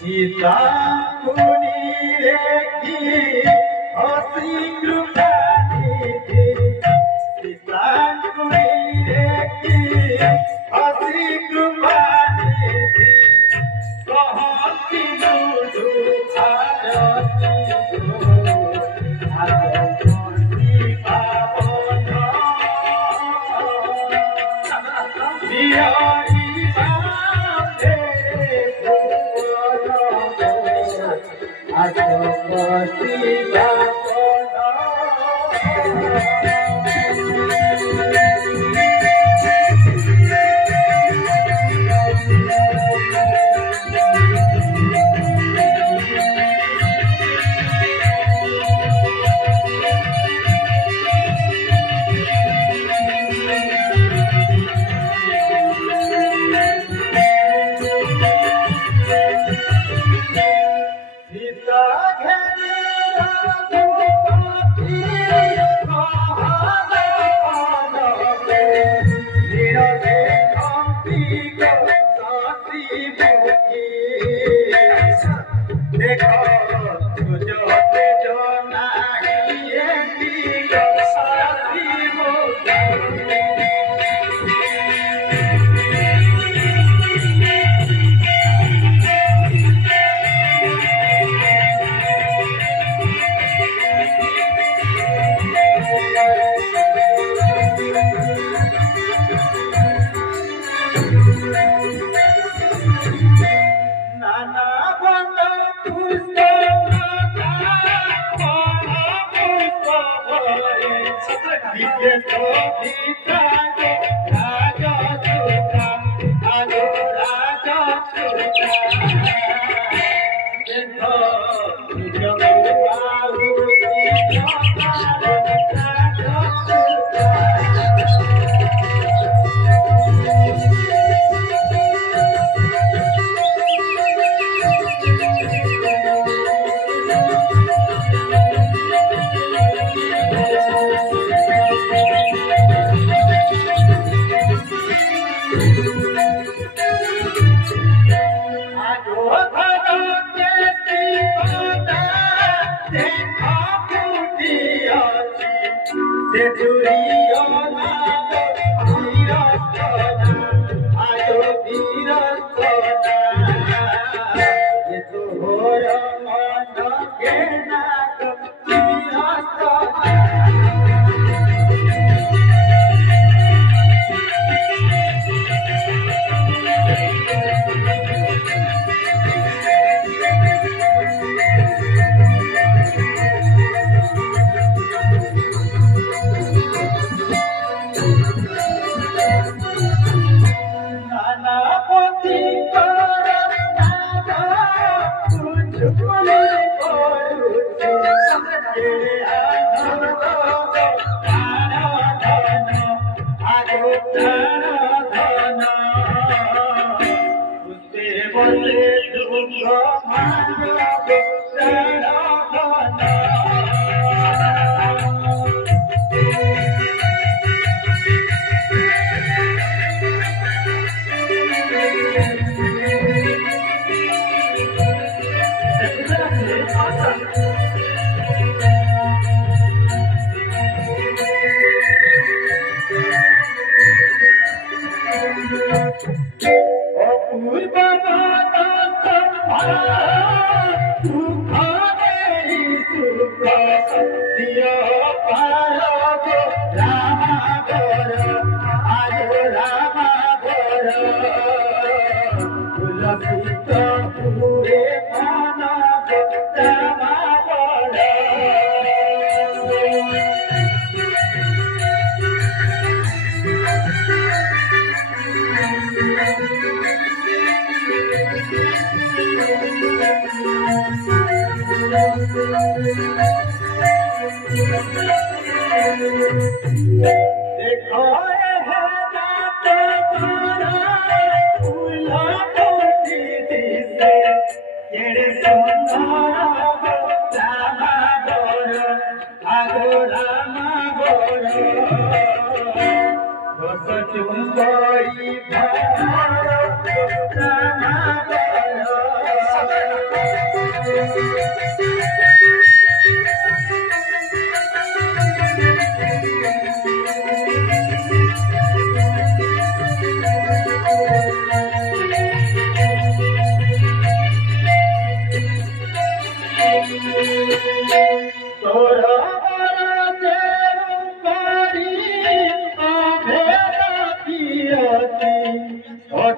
सीता मुनि की हसी कृपा सीता मुनि की हसी कृपा कहती दूधू आरती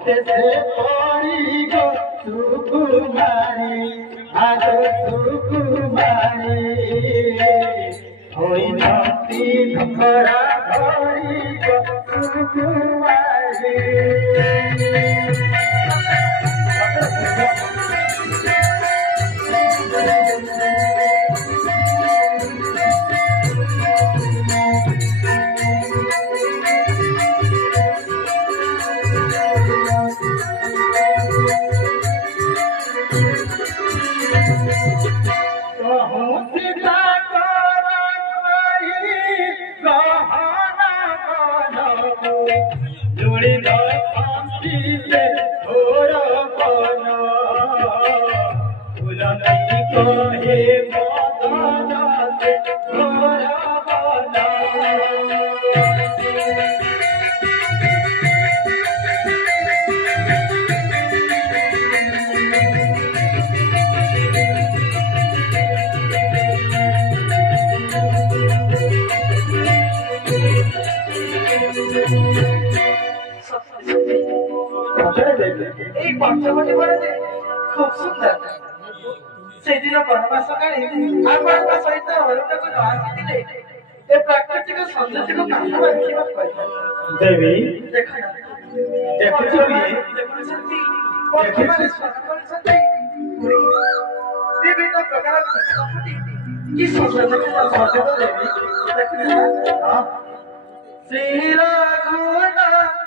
से पड़ी गो सुकुमारी आज सुकुमारी होई नती नखरा भरी गो सुकुमारी खूब सुंदर से दिन बनवास काढ़ी आपण सहित हरिण को आसिले ए प्राकृतिक सौंदर्य को काहे देखिबा कहता देवी देखा देखुछु भी देखुछंती वर्तमान संकल्पते विभिन्न प्रकार संस्कृति की संस्कृति का सौंदर्य देवी देखुछा हां श्री रघुनाथ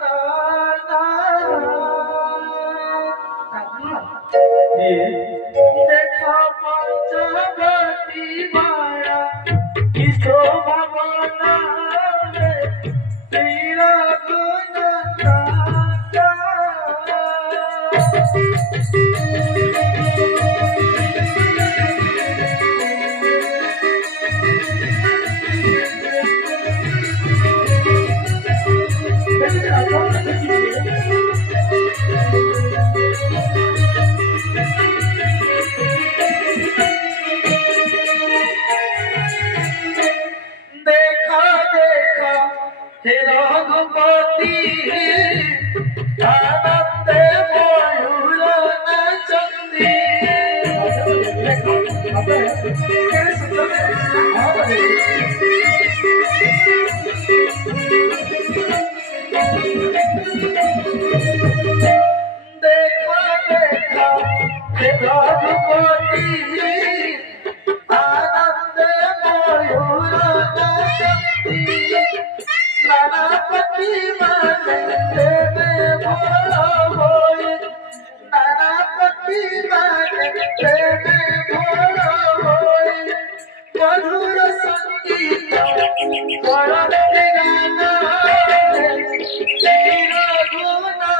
देखा पंचवटी माया की शोभा बना श्री रघुनाथ रघुपति आनंद मयूर नचंदी देखा देखा रघुपति आनंद मयूर नचंदी नानापति माने देवे भोला होए नानापति माने देवे भोला होए मधुर संगीत करते गाना Shri Raghunath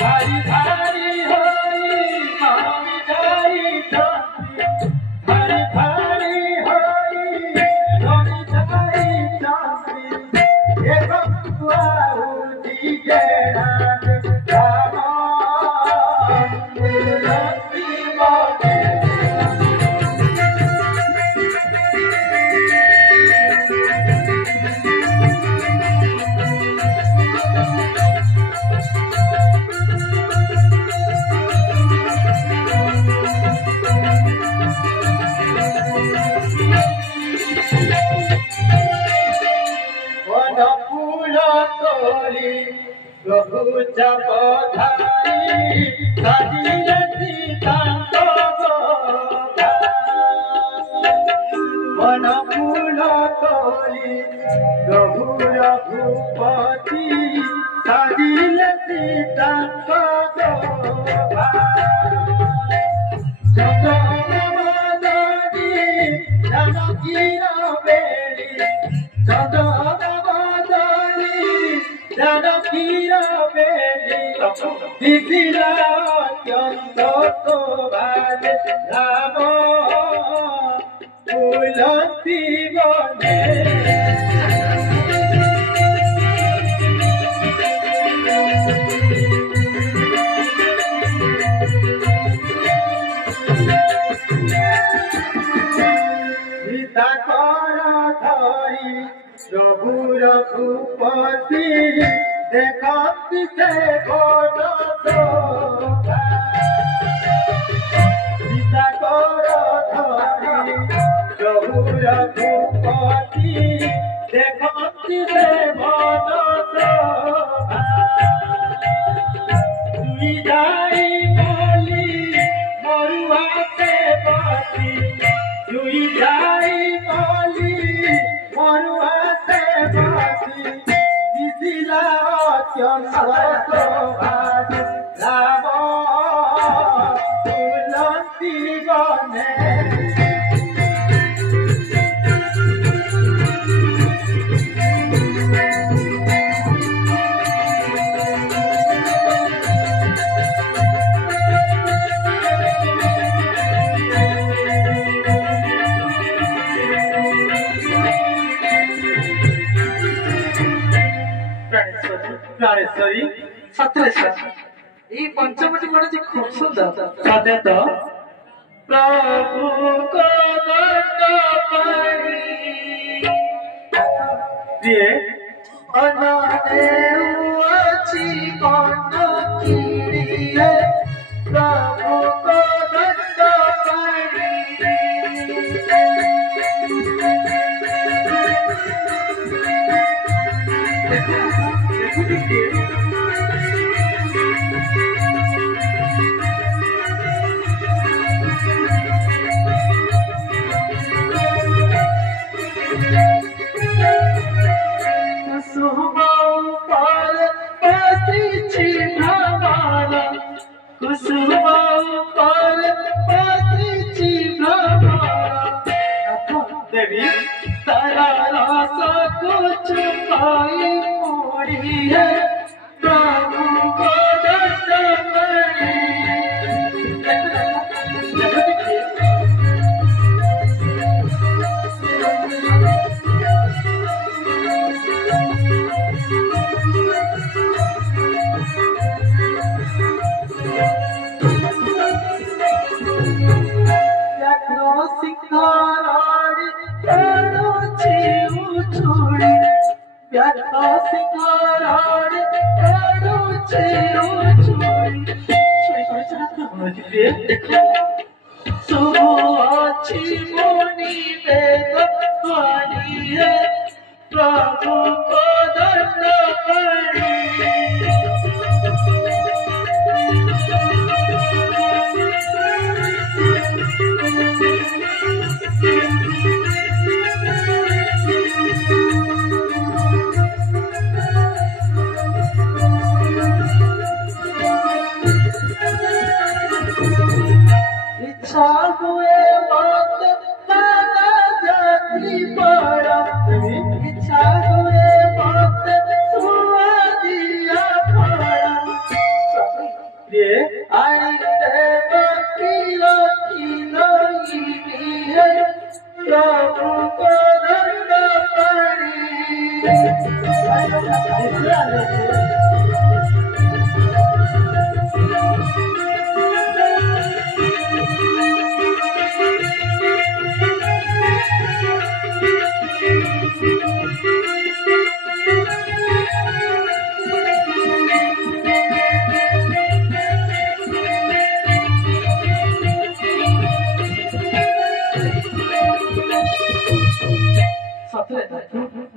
Hari hari ho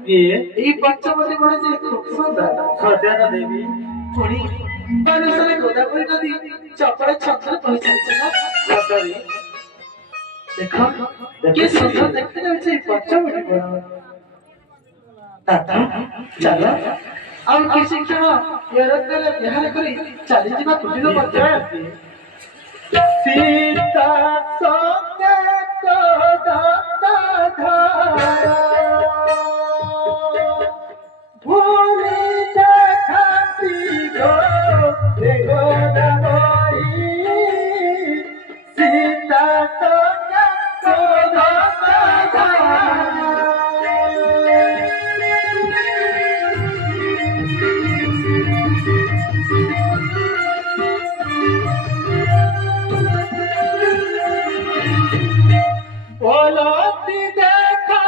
ये पंचवटी पड़े खूब सुंदर सत्याना देवी थोड़ी बालेश्वर गोदावरी नदी चपड़े छत्र पहुंचे ना सतरी देखो के सुंदर देखते रहे पंचवटी पड़ा दादा चलो और किसी क्षण एरोप्लेन बिहार करी चली जीवा कुटिर पहुंचे सीता संगे को दाता धारा भूली देखती गो देखो नमोई सीता संगे को दाता धारा बोलती देखा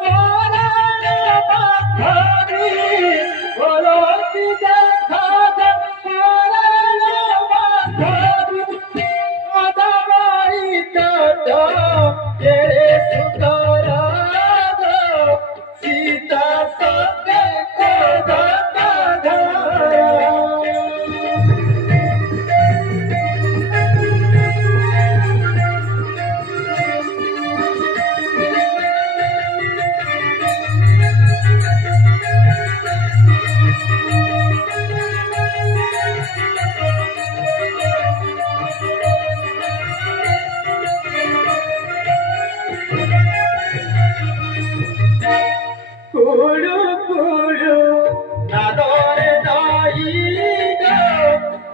सोना बाखरी बोलती देखा सोना बाखरी अदावाई तो तेरे सुतरा दो सीता संगे को दाता धारा कुड़ू कुड़ू नादरे नाईगा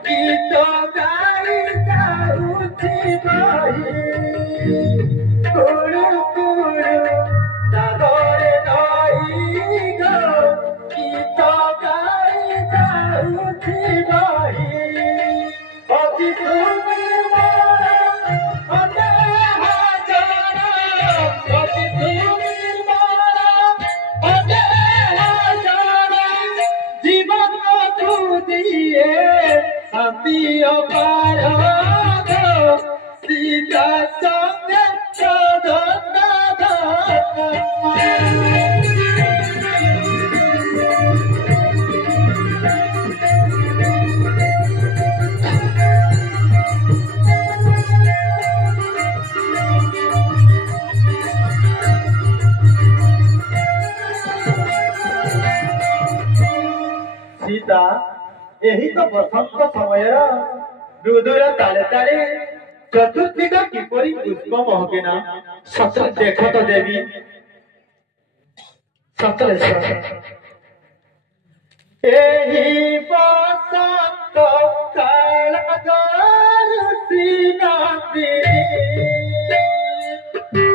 गीत गाई जाऊची बाई कुड़ू कुड़ू नादरे नाईगा गीत गाई जाऊची बाई अति सुंदर अते हाजारा अति सुंदर जीवन को दिए शांति अपार सीता संगे सीता यही तो बसंत समय मृदुर ताले ताले चतुर्दिग किपरि पुष्प महके ना सत्र देख तो देवी सत्र एही बसंत काल सीनाती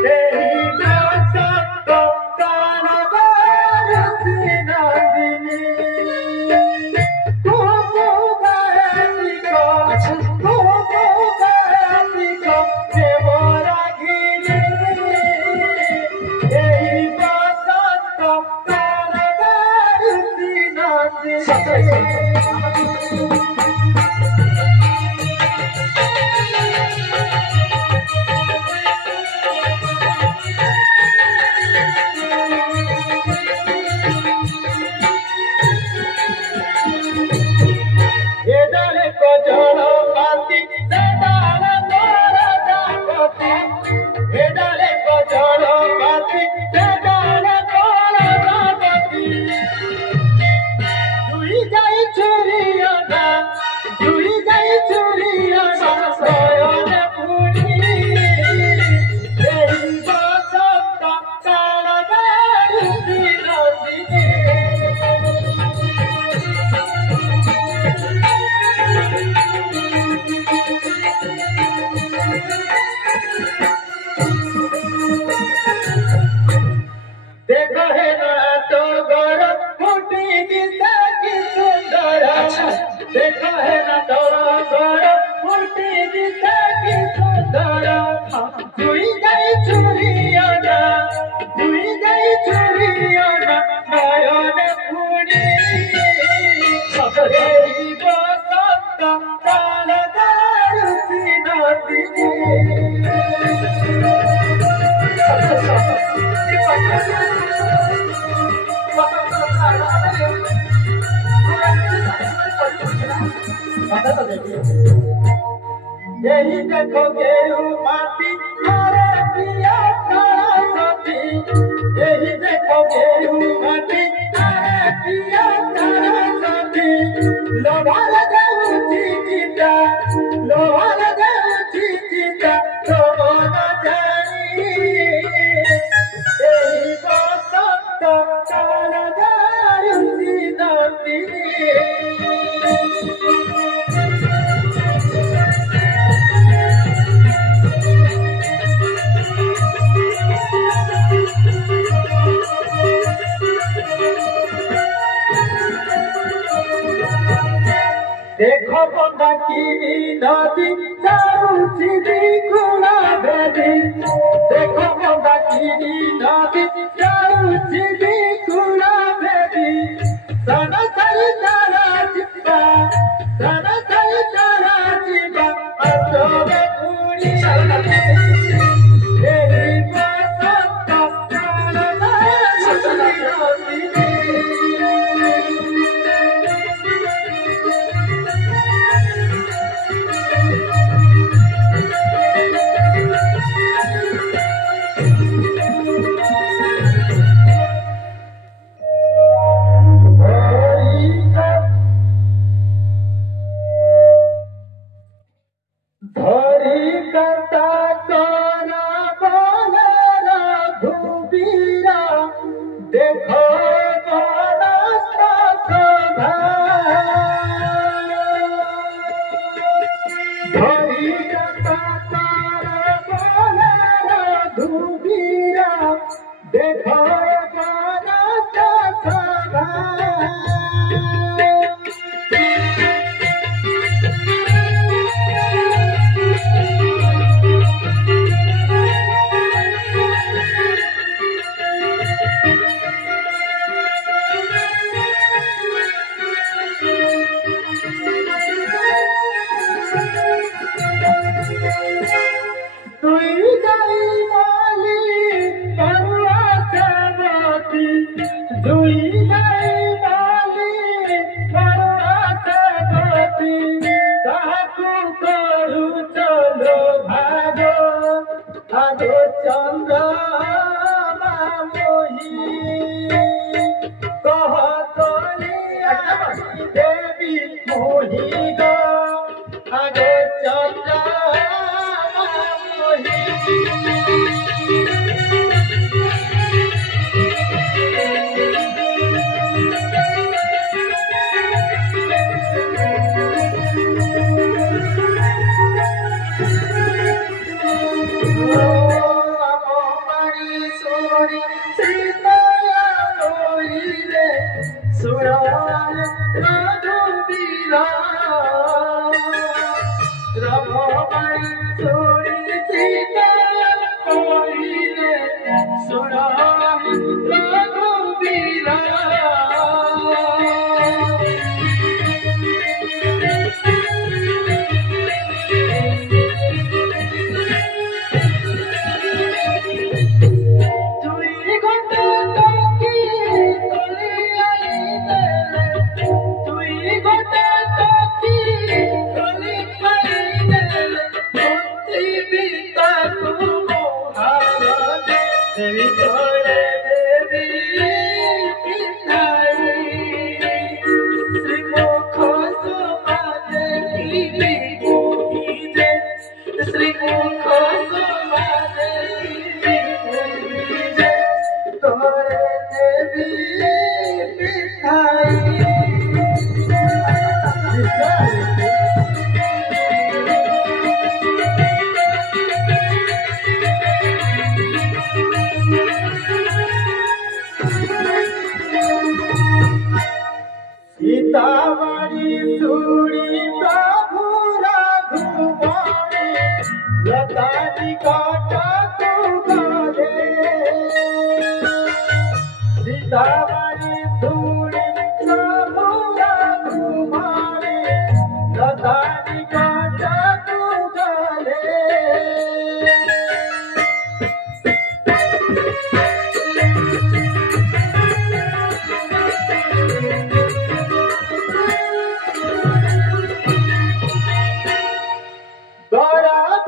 एही बसंत काल सीनाती अच्छा तो देखिए यही देखो गेरू माटी अरे पिया तारा सती यही देखो गेरू माटी अरे पिया तारा सती लोभाल देउची चिता लोभाल देउची चिता तो न जानी यही बसंत तारा गारुची नंदिनी देखो बंदा की नदी जाऊची दिखुला बेदी देखो बंदा की नदी जाऊची दिखुला बेदी सना सरी तारा चिपा सना सरी तारा चिपा अजोबे पूरी तेरी बसंत तारा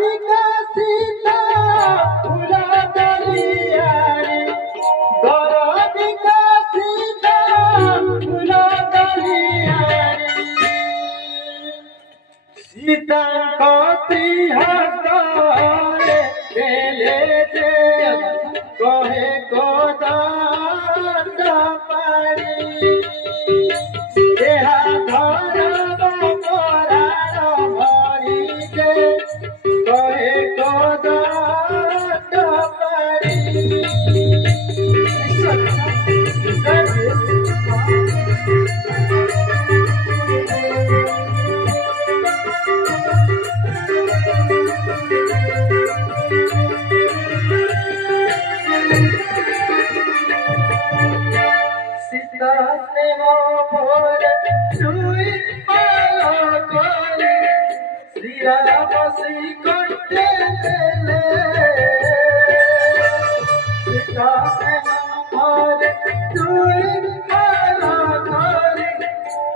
विकसिता पूरा दरियारी गौर विकसिता पूरा दरियारी सीता को त्रिहरे बेले दे कहे को दान पारी देहा धरब परार भरी दे कहे को दान पारी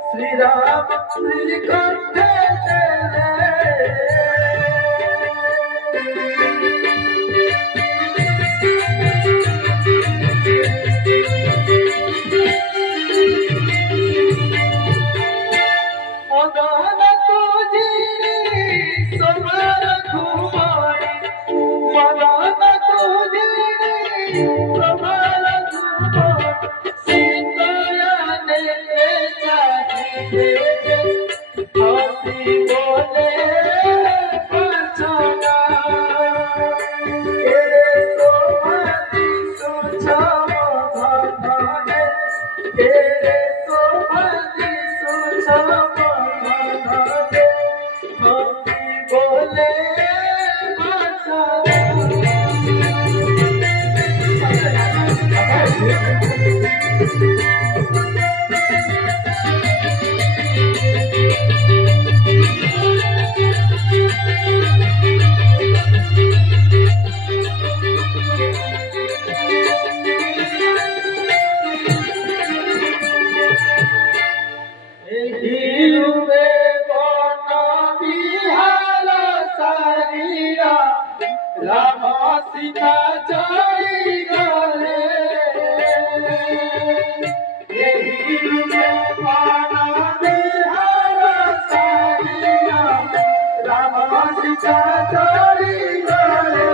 श्री राम श्री कंठे मदन तुझी समार घुमाई मदन तुझी समार घुमाई सीतया ने चाहिए हसी बोले बचना तेरे सोमती सुछम धने तेरे सोमती सुछम धने हसी बोले राम सीता चढ़ी गले यही में पाना बिहार सारिया राम सीता चढ़ी गले